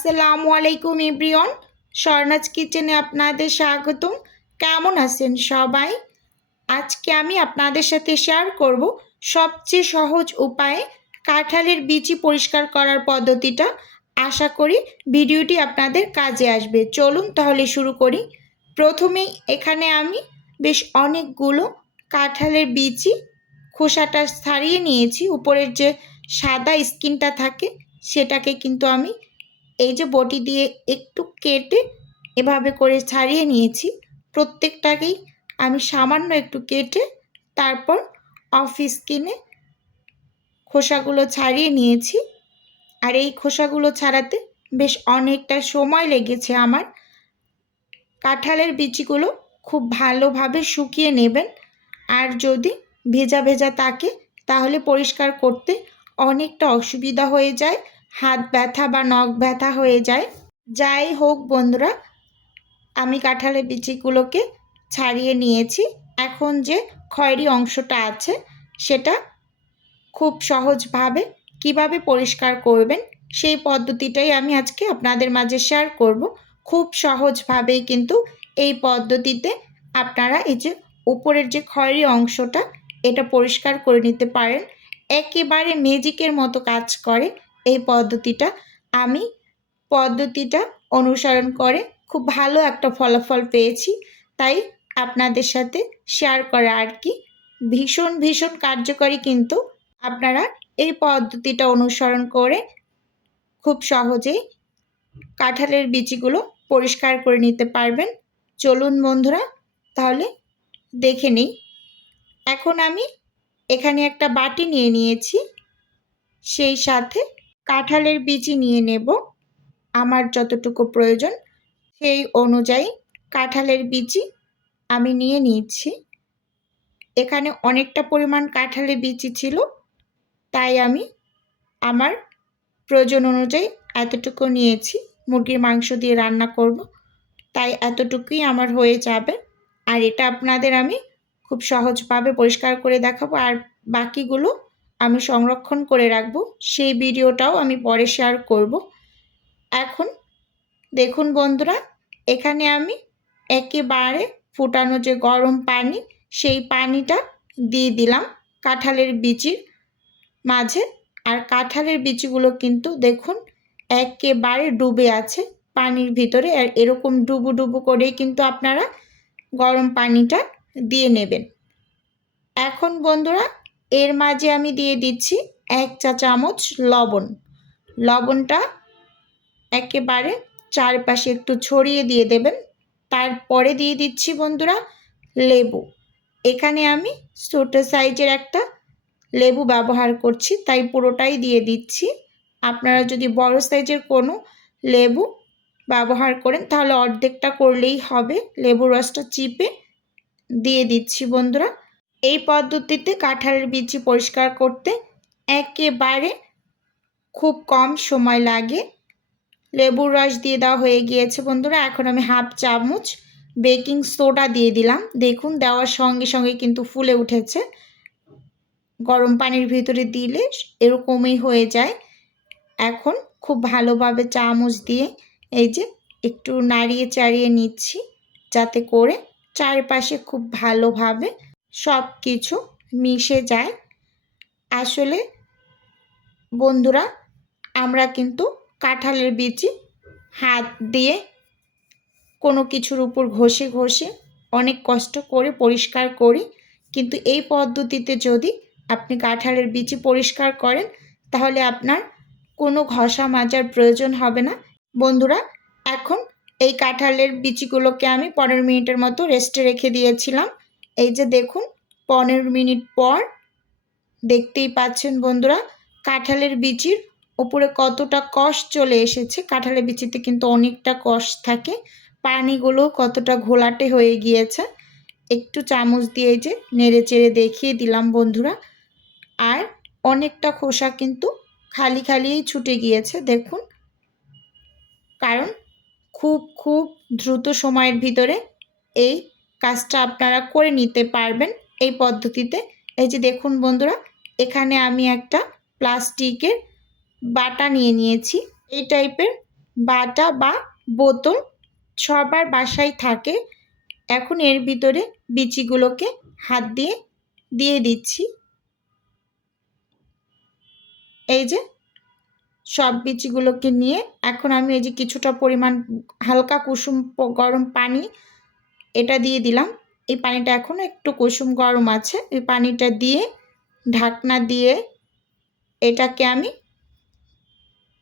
আসসালামু আলাইকুম ইব্রিয়ন স্বর্ণাজ কিচেনে আপনাদের স্বাগতম। কেমন আছেন সবাই? আজকে আমি আপনাদের সাথে শেয়ার করব সবচেয়ে সহজ উপায়ে কাঁঠালের বিচি পরিষ্কার করার পদ্ধতিটা। আশা করি ভিডিওটি আপনাদের কাজে আসবে। চলুন তাহলে শুরু করি। প্রথমেই এখানে আমি বেশ অনেকগুলো কাঁঠালের বিচি খোসাটা ছাড়িয়ে নিয়েছি। উপরের যে সাদা স্কিনটা থাকে সেটাকে কিন্তু আমি এই যে বটি দিয়ে একটু কেটে এভাবে করে ছাড়িয়ে নিয়েছি। প্রত্যেকটাকেই আমি সামান্য একটু কেটে তারপর অফিস কিনে খোসাগুলো ছাড়িয়ে নিয়েছি। আর এই খোসাগুলো ছাড়াতে বেশ অনেকটা সময় লেগেছে আমার। কাঁঠালের বিচিগুলো খুব ভালোভাবে শুকিয়ে নেবেন। আর যদি ভেজা ভেজা থাকে, তাহলে পরিষ্কার করতে অনেকটা অসুবিধা হয়ে যায়। হাত ব্যথা বা নখ ব্যথা হয়ে যায়। যাই হোক বন্ধুরা, আমি কাঁঠালের বিচিগুলোকে ছাড়িয়ে নিয়েছি। এখন যে খয়েরি অংশটা আছে, সেটা খুব সহজভাবে কীভাবে পরিষ্কার করবেন, সেই পদ্ধতিটাই আমি আজকে আপনাদের মাঝে শেয়ার করব। খুব সহজভাবেই কিন্তু এই পদ্ধতিতে আপনারা এই যে উপরের যে খয়েরি অংশটা, এটা পরিষ্কার করে নিতে পারেন। একেবারে ম্যাজিকের মতো কাজ করে। এই পদ্ধতিটা। আমি পদ্ধতিটা অনুসরণ করে খুব ভালো একটা ফলাফল পেয়েছি। তাই আপনাদের সাথে শেয়ার করা আর কি। ভীষণ ভীষণ কার্যকরী কিন্তু আপনারা এই পদ্ধতিটা অনুসরণ করে খুব সহজেই কাঁঠালের বিচিগুলো পরিষ্কার করে নিতে পারবেন। চলুন বন্ধুরা, তাহলে দেখে নিই। এখন আমি এখানে একটা বাটি নিয়ে নিয়েছি। সেই সাথে কাঁঠালের বিচি নিয়ে নেব। আমার যতটুকু প্রয়োজন, সেই অনুযায়ী কাঁঠালের বিচি আমি নিয়ে নিয়েছি। এখানে অনেকটা পরিমাণ কাঁঠালের বিচি ছিল, তাই আমি আমার প্রয়োজন অনুযায়ী এতটুকু নিয়েছি। মুরগির মাংস দিয়ে রান্না করব, তাই এতটুকুই আমার হয়ে যাবে। আর এটা আপনাদের আমি খুব সহজভাবে পরিষ্কার করে দেখাবো। আর বাকিগুলো আমি সংরক্ষণ করে রাখব, সেই ভিডিওটাও আমি পরে শেয়ার করব। এখন দেখুন বন্ধুরা, এখানে আমি একেবারে ফুটানো যে গরম পানি, সেই পানিটা দিয়ে দিলাম কাঁঠালের বিচির মাঝে। আর কাঁঠালের বিচিগুলো কিন্তু দেখুন একেবারে ডুবে আছে পানির ভিতরে। আর এরকম ডুবু ডুবু করেই কিন্তু আপনারা গরম পানিটা দিয়ে নেবেন। এখন বন্ধুরা এর মাঝে আমি দিয়ে দিচ্ছি এক চা চামচ লবণ। লবণটা একেবারে চারপাশে একটু ছড়িয়ে দিয়ে দেবেন। তারপরে দিয়ে দিচ্ছি বন্ধুরা লেবু। এখানে আমি ছোটো সাইজের একটা লেবু ব্যবহার করছি, তাই পুরোটাই দিয়ে দিচ্ছি। আপনারা যদি বড় সাইজের কোনো লেবু ব্যবহার করেন, তাহলে অর্ধেকটা করলেই হবে। লেবু রসটা চিপে দিয়ে দিচ্ছি বন্ধুরা। এই পদ্ধতিতে কাঁঠালের বিচি পরিষ্কার করতে একেবারে খুব কম সময় লাগে। লেবুর রস দিয়ে দেওয়া হয়ে গিয়েছে বন্ধুরা, এখন আমি হাফ চামচ বেকিং সোডা দিয়ে দিলাম। দেখুন, দেওয়ার সঙ্গে সঙ্গে কিন্তু ফুলে উঠেছে। গরম পানির ভিতরে দিলে এরকমই হয়ে যায়। এখন খুব ভালোভাবে চামচ দিয়ে এই যে একটু নাড়িয়ে চাড়িয়ে নিচ্ছি যাতে করে চারপাশে খুব ভালোভাবে সব কিছু মিশে যায়। আসলে বন্ধুরা, আমরা কিন্তু কাঁঠালের বিচি হাত দিয়ে কোনো কিছুর উপর ঘষে ঘষে অনেক কষ্ট করে পরিষ্কার করি। কিন্তু এই পদ্ধতিতে যদি আপনি কাঁঠালের বিচি পরিষ্কার করেন, তাহলে আপনার কোনো ঘষা মাজার প্রয়োজন হবে না। বন্ধুরা, এখন এই কাঁঠালের বিচিগুলোকে আমি পনেরো মিনিটের মতো রেস্টে রেখে দিয়েছিলাম। এই যে দেখুন, পনেরো মিনিট পর দেখতেই পাচ্ছেন বন্ধুরা, কাঁঠালের বিচির ওপরে কতটা কষ চলে এসেছে। কাঁঠালের বিচিতে কিন্তু অনেকটা কষ থাকে, পানিগুলো কতটা ঘোলাটে হয়ে গিয়েছে। একটু চামচ দিয়ে যে নেড়ে চেড়ে দেখিয়ে দিলাম বন্ধুরা। আর অনেকটা খোসা কিন্তু খালি খালিই ছুটে গিয়েছে, দেখুন। কারণ খুব খুব দ্রুত সময়ের ভিতরে এই কাজটা আপনারা করে নিতে পারবেন এই পদ্ধতিতে। এই যে দেখুন বন্ধুরা, এখানে আমি একটা প্লাস্টিকের বাটা নিয়ে নিয়েছি। এই টাইপের বাটা বা বোতল সবার বাসায় থাকে। এখন এর ভিতরে বিচিগুলোকে হাত দিয়ে দিয়ে দিচ্ছি। এই যে সব বিচিগুলোকে নিয়ে এখন আমি এই যে কিছুটা পরিমাণ হালকা কুসুম গরম পানি এটা দিয়ে দিলাম। এই পানিটা এখনও একটু কুসুম গরম আছে। এই পানিটা দিয়ে ঢাকনা দিয়ে এটাকে আমি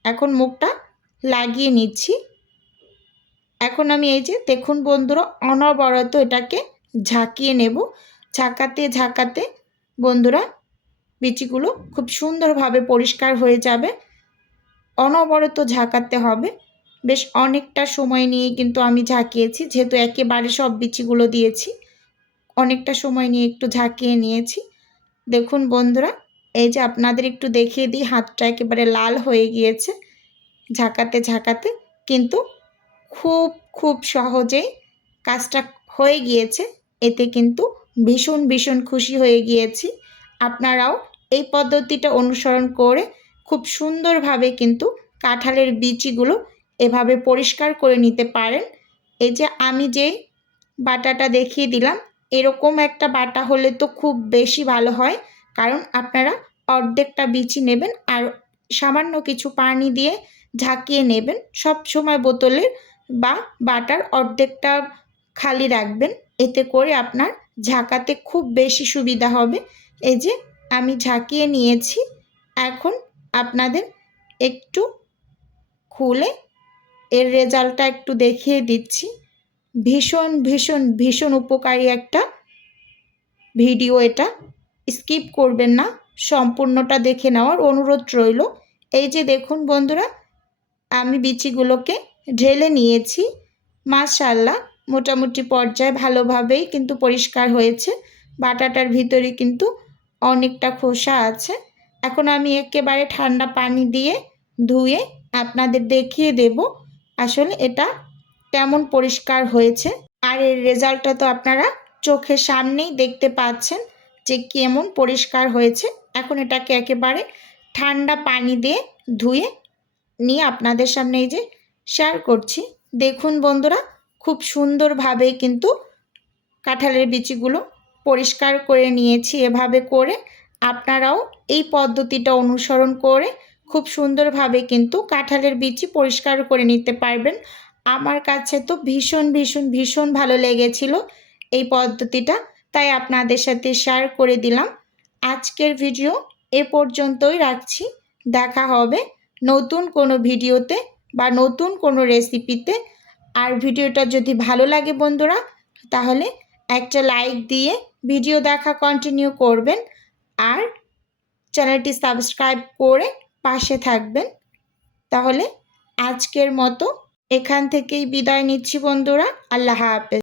এখন মুখটা লাগিয়ে নিচ্ছি। এখন আমি এই যে দেখুন বন্ধুরা, অনবরত এটাকে ঝাঁকিয়ে নেব। ঝাঁকাতে ঝাঁকাতে বন্ধুরা, বিচিগুলো খুব সুন্দরভাবে পরিষ্কার হয়ে যাবে। অনবরত ঝাঁকাতে হবে। বেশ অনেকটা সময় নিয়ে কিন্তু আমি ঝাঁকিয়েছি। যেহেতু একেবারে সব বিচিগুলো দিয়েছি, অনেকটা সময় নিয়ে একটু ঝাঁকিয়ে নিয়েছি। দেখুন বন্ধুরা, এই যে আপনাদের একটু দেখিয়ে দিই, হাতটা একেবারে লাল হয়ে গিয়েছে ঝাঁকাতে ঝাঁকাতে, কিন্তু খুব খুব সহজেই কাজটা হয়ে গিয়েছে। এতে কিন্তু ভীষণ ভীষণ খুশি হয়ে গিয়েছি। আপনারাও এই পদ্ধতিটা অনুসরণ করে খুব সুন্দরভাবে কিন্তু কাঁঠালের বিচিগুলো এভাবে পরিষ্কার করে নিতে পারেন। এই যে আমি যে বাটাটা দেখিয়ে দিলাম, এরকম একটা বাটা হলে তো খুব বেশি ভালো হয়। কারণ আপনারা অর্ধেকটা বিচি নেবেন আর সামান্য কিছু পানি দিয়ে ঝাঁকিয়ে নেবেন। সব সময় বোতলের বা বাটার অর্ধেকটা খালি রাখবেন। এতে করে আপনার ঝাঁকাতে খুব বেশি সুবিধা হবে। এই যে আমি ঝাঁকিয়ে নিয়েছি। এখন আপনাদের একটু খুলে এর রেজাল্টটা একটু দেখিয়ে দিচ্ছি। ভীষণ ভীষণ ভীষণ উপকারী একটা ভিডিও এটা। স্কিপ করবেন না, সম্পূর্ণটা দেখে নেওয়ার অনুরোধ রইল। এই যে দেখুন বন্ধুরা, আমি বিচিগুলোকে ঢেলে নিয়েছি। মাশাল্লাহ মোটামুটি পর্যায়ে ভালোভাবেই কিন্তু পরিষ্কার হয়েছে। বাটাটার ভিতরে কিন্তু অনেকটা খোসা আছে। এখন আমি একেবারে ঠান্ডা পানি দিয়ে ধুয়ে আপনাদের দেখিয়ে দেব। আসলে এটা কেমন পরিষ্কার হয়েছে। আর এর রেজাল্টটা তো আপনারা চোখের সামনেই দেখতে পাচ্ছেন যে কেমন পরিষ্কার হয়েছে। এখন এটাকে একেবারে ঠান্ডা পানি দিয়ে ধুয়ে নিয়ে আপনাদের সামনে এই যে শেয়ার করছি। দেখুন বন্ধুরা, খুব সুন্দরভাবে কিন্তু কাঁঠালের বিচিগুলো পরিষ্কার করে নিয়েছি। এভাবে করে আপনারাও এই পদ্ধতিটা অনুসরণ করে খুব সুন্দরভাবে কিন্তু কাঁঠালের বিচি পরিষ্কার করে নিতে পারবেন। আমার কাছে তো ভীষণ ভীষণ ভীষণ ভালো লেগেছিল এই পদ্ধতিটা, তাই আপনাদের সাথে শেয়ার করে দিলাম। আজকের ভিডিও এ পর্যন্তই রাখছি। দেখা হবে নতুন কোনো ভিডিওতে বা নতুন কোনো রেসিপিতে আর ভিডিওটা যদি ভালো লাগে বন্ধুরা, তাহলে একটা লাইক দিয়ে ভিডিও দেখা কন্টিনিউ করবেন। আর চ্যানেলটি সাবস্ক্রাইব করে পাশে থাকবেন। তাহলে আজকের মতো এখান থেকেই বিদায় নিচ্ছি বন্ধুরা। আল্লাহ হাফেজ।